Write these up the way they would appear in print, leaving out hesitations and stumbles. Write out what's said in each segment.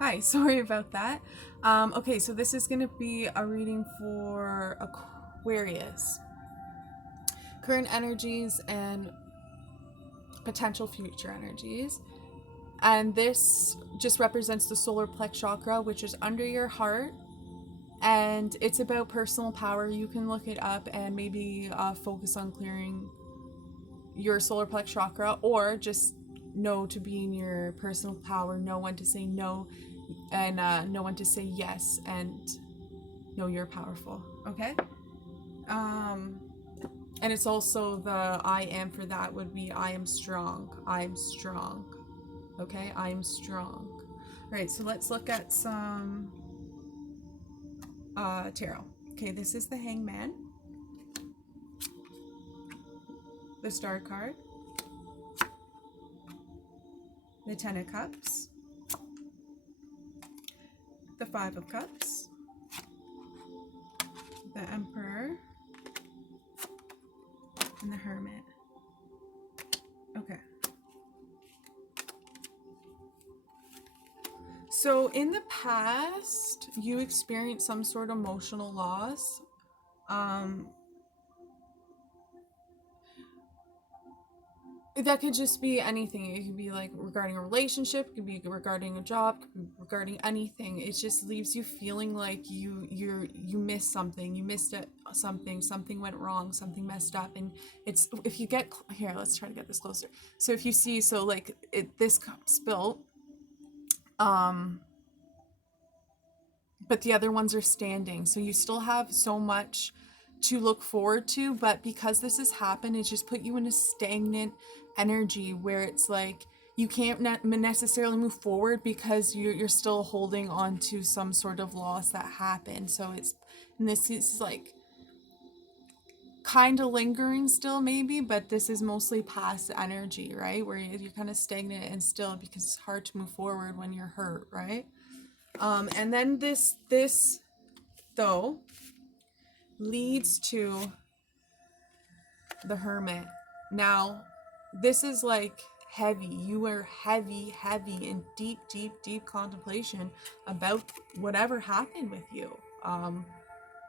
Hi, sorry about that. Okay, so this is going to be a reading for Aquarius. Current energies and potential future energies. And this just represents the solar plex chakra, which is under your heart. And it's about personal power. You can look it up and maybe focus on clearing your solar plex chakra, or just know to be in your personal power, know when to say no, and know when to say yes, and know you're powerful. Okay. um and it's also the I am for that would be I am strong. I'm strong. Okay, I'm strong. All right, so let's look at some tarot. Okay, this is the Hangman, the Star card, the Ten of Cups, the Five of Cups, the Emperor, and the Hermit. Okay. So in the past, you experienced some sort of emotional loss. Um, that could just be anything. It could be like regarding a relationship, it could be regarding a job, it could be regarding anything. It just leaves you feeling like you missed something. You missed it, something went wrong, something messed up. And it's, if you get here, let's try to get this closer. So if you see, so like this cup spilt, but the other ones are standing. So you still have so much to look forward to, but because this has happened, it's just put you in a stagnant energy where it's like you can't necessarily move forward because you're still holding on to some sort of loss that happened. So it's, and this is like kind of lingering still maybe, but this is mostly past energy, right? Where you're kind of stagnant and still, because it's hard to move forward when you're hurt, right? And then this though leads to the Hermit. Now, this is like heavy. You are heavy in deep contemplation about whatever happened with you,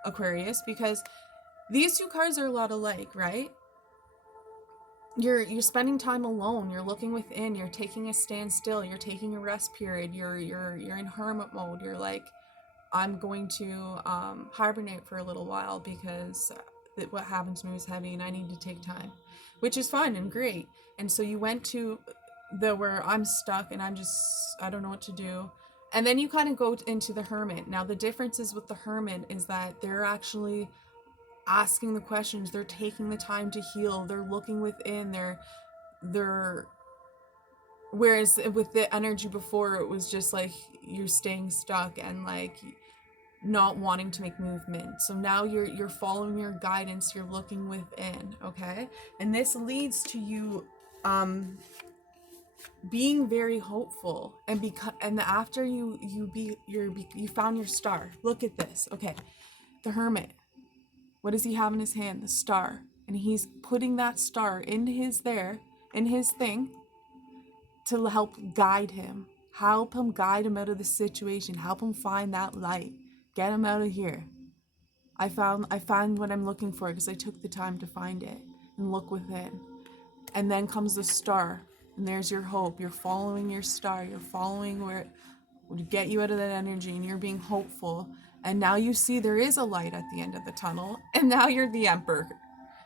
Aquarius, because these two cards are a lot alike, right? You're spending time alone. You're looking within. You're taking a standstill. You're taking a rest period. You're in hermit mode. You're like, I'm going to hibernate for a little while because what happened to me was heavy and I need to take time, which is fine and great. And so you went to the where I'm stuck and I don't know what to do. And then you kind of go into the Hermit. Now the difference is with the Hermit is that they're actually asking the questions. They're taking the time to heal. They're looking within. They're whereas with the energy before, it was just like you're staying stuck and like not wanting to make movement. So now you're following your guidance, you're looking within, okay? And this leads to you being very hopeful, and because and after you found your star. Look at this. Okay. The Hermit. What does he have in his hand? The star. And he's putting that star in his thing to help guide him. Help him guide him out of the situation. Help him find that light. Get him out of here. I found what I'm looking for because I took the time to find it and look within. And then comes the star, and there's your hope. You're following your star. You're following where it would get you out of that energy, and you're being hopeful. And now you see there is a light at the end of the tunnel, and now you're the emperor,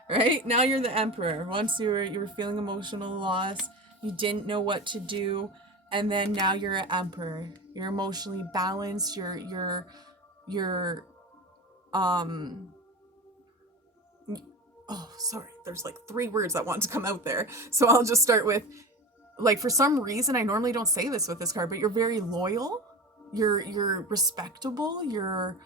right? Now you're the emperor. Once you were feeling emotional loss, you didn't know what to do, and then now you're an emperor. You're emotionally balanced. You're oh, sorry, there's like three words that want to come out there. So I'll just start with, like, for some reason, I normally don't say this with this card, but you're very loyal. You're respectable. You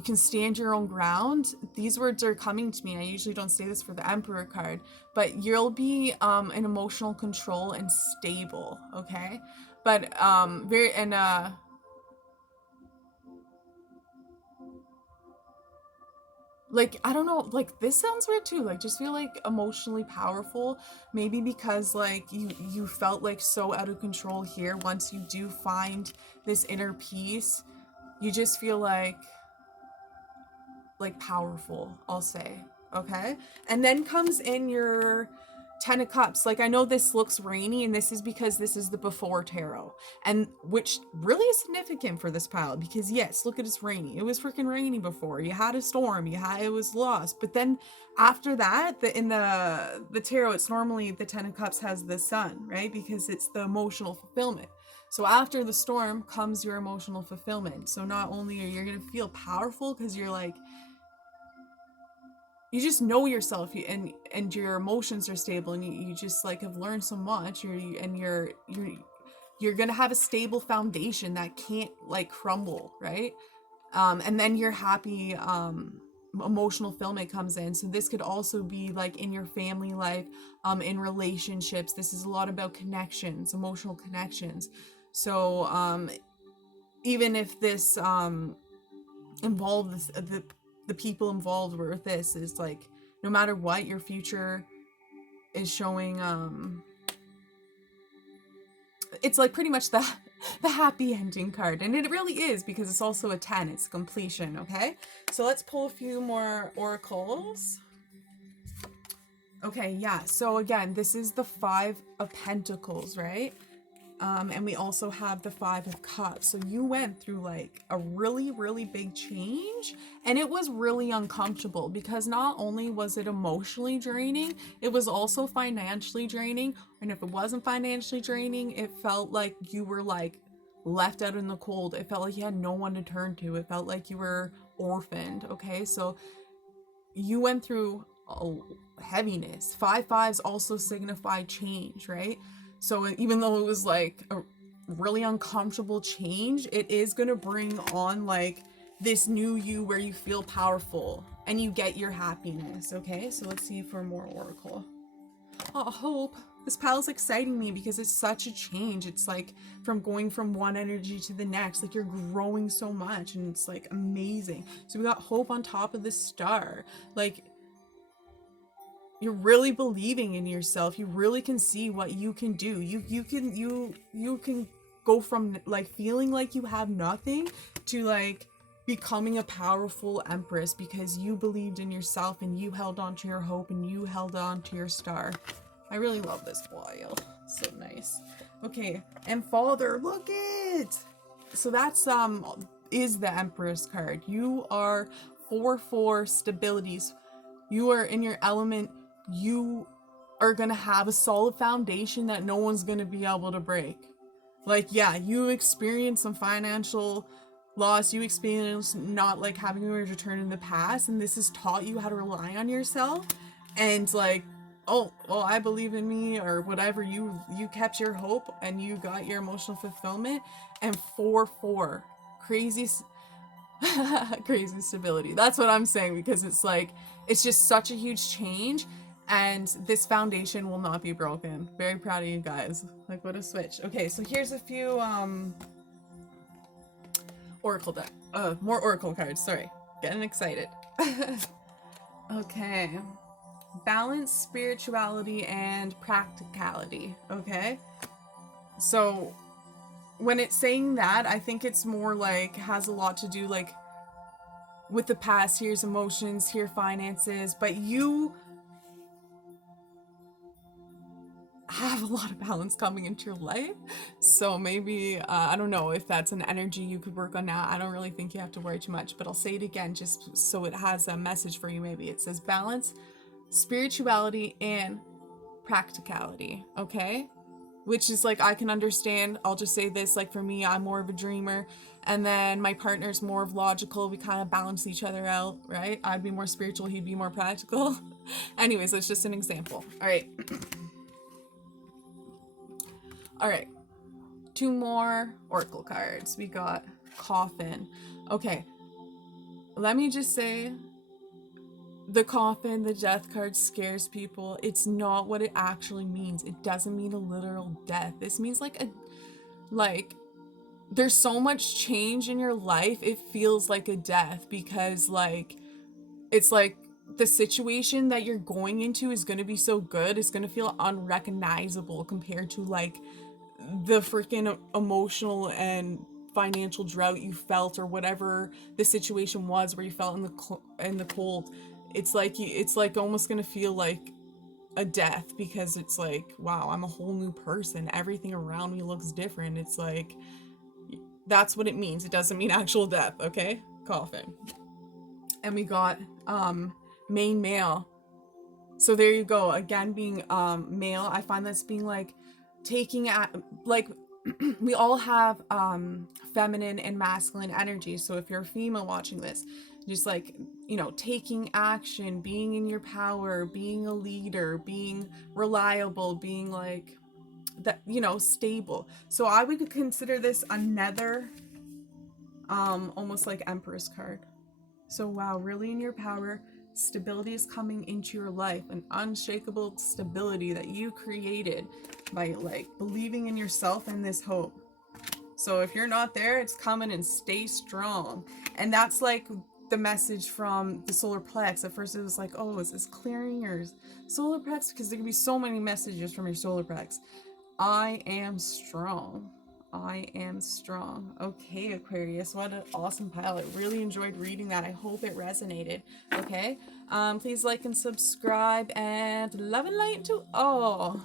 can stand your own ground. These words are coming to me. I usually don't say this for the Emperor card, but you'll be in emotional control and stable, okay? But very and uh, like, I don't know, like, this sounds weird too, like, just feel like emotionally powerful, maybe because like you felt like so out of control here. Once you do find this inner peace, you just feel like powerful, I'll say. Okay, and then comes in your 10 of Cups. Like, I know this looks rainy, and this is because this is the before tarot, and which really is significant for this pile, because yes, look at, it's rainy. It was freaking rainy before. You had a storm, it was lost. But then after that, in the tarot, it's normally the 10 of Cups has the Sun, right? Because it's the emotional fulfillment. So after the storm comes your emotional fulfillment. So not only are you going to feel powerful because you're like, you just know yourself, and your emotions are stable, and you just like have learned so much, you're gonna have a stable foundation that can't like crumble, right? And then your happy emotional fulfillment comes in. So this could also be like in your family life, in relationships. This is a lot about connections, emotional connections. So even if this involves the people involved with this, is like, no matter what, your future is showing it's like pretty much the happy ending card, and it really is, because it's also a 10, it's completion. Okay, so let's pull a few more oracles. Okay, yeah, so again, this is the 5 of Pentacles, right? And we also have the 5 of Cups. So you went through like a really, really big change, and it was really uncomfortable, because not only was it emotionally draining, it was also financially draining. And if it wasn't financially draining, it felt like you were like left out in the cold. It felt like you had no one to turn to. It felt like you were orphaned. Okay, so you went through a heaviness. 5 5s also signify change, right? So even though it was like a really uncomfortable change, it is going to bring on like this new you where you feel powerful and you get your happiness. Okay, so let's see for more oracle. Oh, hope. This pal's exciting me because it's such a change. It's like from going from one energy to the next, like you're growing so much, and it's like amazing. So we got hope on top of the star. Like, you're really believing in yourself. You really can see what you can do. You can go from like feeling like you have nothing to like becoming a powerful empress, because you believed in yourself and you held on to your hope and you held on to your star. I really love this file. So nice. Okay, and Father, look it. So that's is the Empress card. You are 4/4 stabilities. You are in your element. You are gonna have a solid foundation that no one's gonna be able to break. Like, yeah, you experience some financial loss, you experience not like having a return in the past, and this has taught you how to rely on yourself, and like, oh well, I believe in me, or whatever. You kept your hope and you got your emotional fulfillment. And 4/4 crazy crazy stability. That's what I'm saying, because it's like, it's just such a huge change, and this foundation will not be broken. Very proud of you guys. Like, what a switch. Okay, so here's a few oracle deck. More oracle cards. Sorry, getting excited. Okay, balance, spirituality, and practicality. Okay, so when it's saying that, I think it's more like has a lot to do like with the past. Here's emotions, here finances, but you have a lot of balance coming into your life. So maybe I don't know if that's an energy you could work on now. I don't really think you have to worry too much, but I'll say it again just so it has a message for you. Maybe it says balance, spirituality, and practicality. Okay, which is like, I can understand. I'll just say this, like, for me, I'm more of a dreamer, and then my partner's more of logical. We kind of balance each other out, right? I'd be more spiritual, he'd be more practical. Anyways, that's just an example. All right. All right, 2 more oracle cards. We got Coffin. Okay, let me just say, the coffin, the death card, scares people. It's not what it actually means. It doesn't mean a literal death. This means like there's so much change in your life, it feels like a death, because like it's like the situation that you're going into is going to be so good, it's going to feel unrecognizable compared to like the freaking emotional and financial drought you felt, or whatever the situation was where you felt in the cold. It's like almost going to feel like a death, because it's like, wow, I'm a whole new person, everything around me looks different. It's like, that's what it means. It doesn't mean actual death, okay? Coughing. And we got main male. So there you go. Again, being male, I find this being like taking at like we all have feminine and masculine energy. So if you're a female watching this, just like, you know, taking action, being in your power, being a leader, being reliable, being like that, you know, stable. So I would consider this another almost like Empress card. So wow, really in your power, stability is coming into your life, an unshakable stability that you created by like believing in yourself and this hope. So if you're not there, it's coming, and stay strong. And that's like the message from the solar plex. At first it was like, oh, is this clearing or solar plex? Because there can be so many messages from your solar plex. I am strong. I am strong. Okay, Aquarius, what an awesome pile. I really enjoyed reading that. I hope it resonated. Okay, please like and subscribe, and love and light to all.